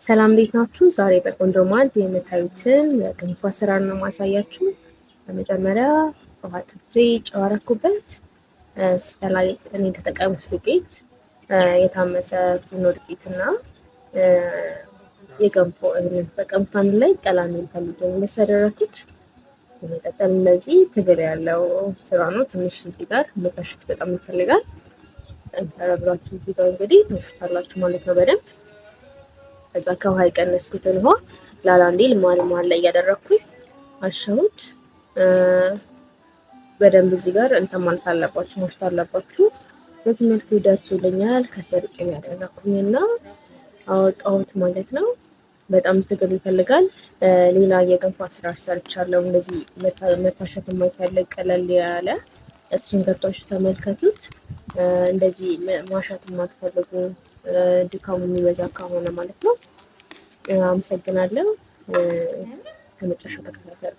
ሰላም እንዴት ናችሁ? ዛሬ በቆንጆ ማዕድ የምታዩትን የገንፎ አሰራር ነው ማሳያችሁ። በመጀመሪያ ውሃ ጥጄ ጨው አደረኩበት። ሲፈላ እኔ የተጠቀምኩት ዱቄት የታመሰ ፍርኖ ዱቄትና የገንፎ እህል የተጠቀምኩት አንድ ላይ ቀላ እንዲል ፈልጌ ነው እንደሱ ያደረኩት። በመቀጠል እንደዚህ ትግል ያለው ስራ ነው። ትንሽ እዚህ ጋር መታሸት በጣም ይፈልጋል። ጠንከር ብላችሁ እዚህ ጋር እንግዲህ ታሹታላችሁ ማለት ነው በደንብ። ከዛ ከውሃ የቀነስኩትን ውሃ ላላ እንዲል መሀል ላይ እያደረኩኝ አሸሁት። በደንብ እዚህ ጋር እንትን ማለት አለባችሁ፣ ማሽት አለባችሁ። በዚህ መልኩ ይደርሱልኛል። ከስር ቅቤ ያደረኩኝና አወጣሁት ማለት ነው። በጣም ትግል ይፈልጋል። ሌላ የገንፎ አሰራር ሰርቻለሁ። እንደዚህ መታሸት የማይፈልግ ቀለል ያለ እሱን ገብታችሁ ተመልከቱት። እንደዚህ ማሸት የማትፈልጉ ድካሙ የሚበዛ ከሆነ ማለት ነው። አመሰግናለሁ። እስከመጨረሻው ተከታተሉ።